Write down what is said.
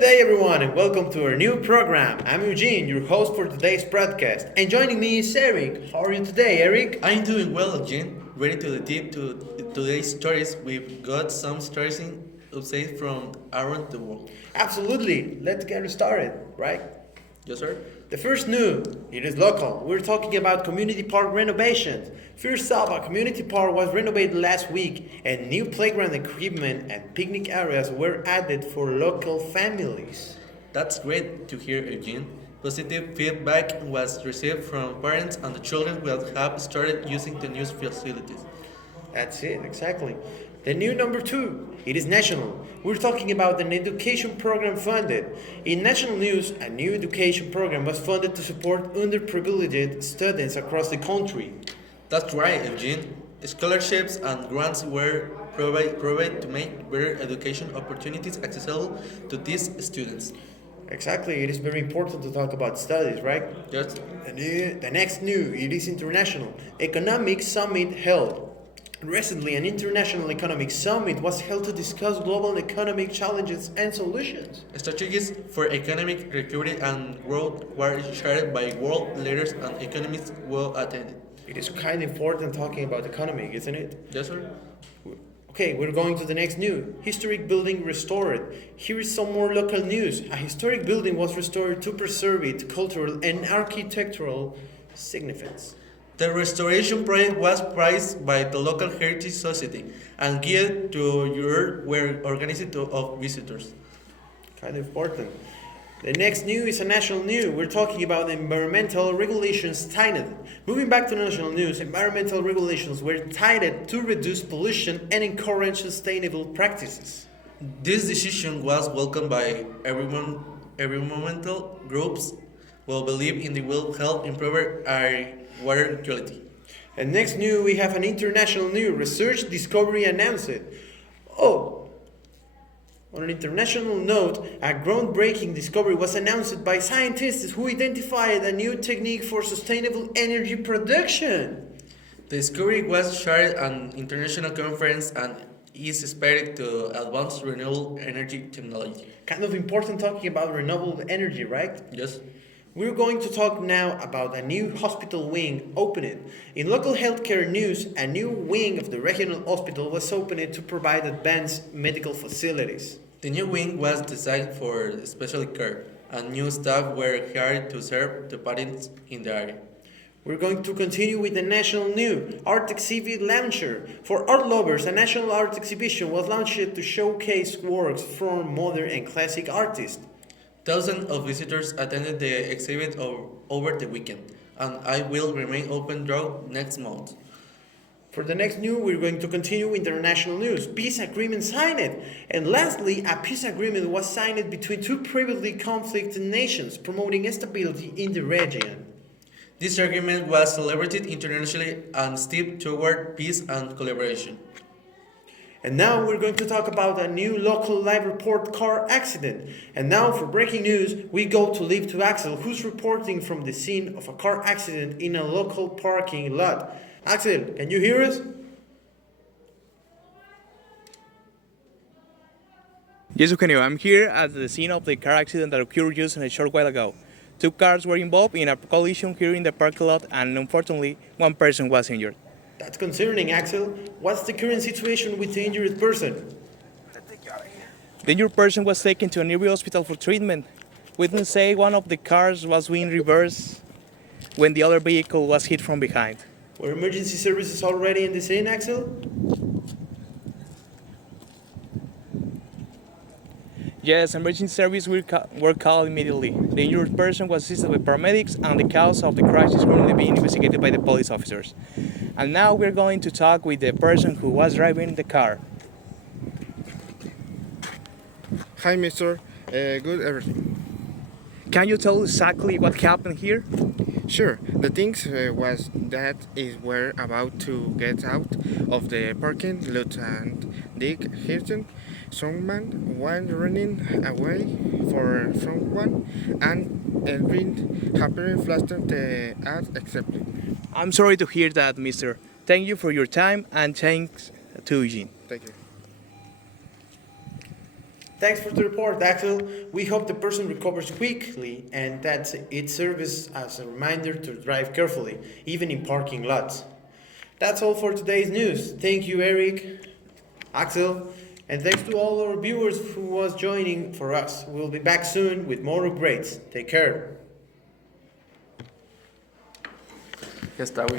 Good day, everyone, and welcome to our new program. I'm Eugene, your host for today's broadcast, and joining me is Eric. How are you today, Eric? I'm doing well, Jen. Ready to the deep to today's stories. We've got some stories updates from around the world. Absolutely. Let's get started, right? Yes, sir. The first news, it is local. We're talking about community park renovations. First up, a community park was renovated last week, and new playground equipment and picnic areas were added for local families. That's great to hear, Eugene. Positive feedback was received from parents and the children will have started using the new facilities. That's it, exactly. The new number two, it is national. We're talking about an education program funded. In national news, a new education program was funded to support underprivileged students across the country. That's right, Eugene. Scholarships and grants were provided to make better education opportunities accessible to these students. Exactly, it is very important to talk about studies, right? Yes. The next new, it is international. Economic Summit held. Recently, an international economic summit was held to discuss global economic challenges and solutions. Strategies for economic recovery and growth were shared by world leaders and economists well attended. It is kind of important talking about economy, isn't it? Yes, sir. Okay, we're going to the next new. Historic building restored. Here is some more local news. A historic building was restored to preserve its cultural and architectural significance. The restoration project was prized by the local heritage society and geared to your were organized of visitors. Kind of important. The next new is a national news. We're talking about environmental regulations tightened. Moving back to national news, environmental regulations were tightened to reduce pollution and encourage sustainable practices. This decision was welcomed by everyone, environmental groups who believe in the will help improve our water quality. And next new, we have an international new. Research Discovery announced it. Oh, on an international note, a groundbreaking discovery was announced by scientists who identified a new technique for sustainable energy production. The discovery was shared at an international conference and is expected to advance renewable energy technology. Kind of important talking about renewable energy, right? Yes. We're going to talk now about a new hospital wing opened. In local healthcare news, a new wing of the regional hospital was opened to provide advanced medical facilities. The new wing was designed for special care, and new staff were hired to serve the patients in the area. We're going to continue with the national new art exhibit launcher. For art lovers, a national art exhibition was launched to showcase works from modern and classic artists. Thousands of visitors attended the exhibit over the weekend, and I will remain open throughout next month. For the next news, we're going to continue with international news. Peace agreement signed. And lastly, a peace agreement was signed between two previously conflicted nations, promoting stability in the region. This agreement was celebrated internationally and stepped toward peace and collaboration. And now we're going to talk about a new local live report car accident. And now for breaking news, we go to live to Axel, who's reporting from the scene of a car accident in a local parking lot. Axel, can you hear us? Yes, Eugenio, I'm here at the scene of the car accident that occurred just a short while ago. Two cars were involved in a collision here in the parking lot, and unfortunately, one person was injured. That's concerning, Axel. What's the current situation with the injured person? The injured person was taken to a nearby hospital for treatment. Witnesses say one of the cars was in reverse when the other vehicle was hit from behind. Were emergency services already in the scene, Axel? Yes, emergency services were called immediately. The injured person was assisted by paramedics, and the cause of the crash is currently being investigated by the police officers. And now we're going to talk with the person who was driving the car. Hi, Mister. Good everything. Can you tell exactly what happened here? Sure. The things was that is were about to get out of the parking lot and Dick Hirton, someone was running away from one and Edwin happened flashed the ad accepted. I'm sorry to hear that, mister. Thank you for your time and thanks to Eugene. Thank you. Thanks for the report, Axel. We hope the person recovers quickly and that it serves as a reminder to drive carefully, even in parking lots. That's all for today's news. Thank you, Eric, Axel, and thanks to all our viewers who was joining for us. We'll be back soon with more upgrades. Take care. Ya está, güey.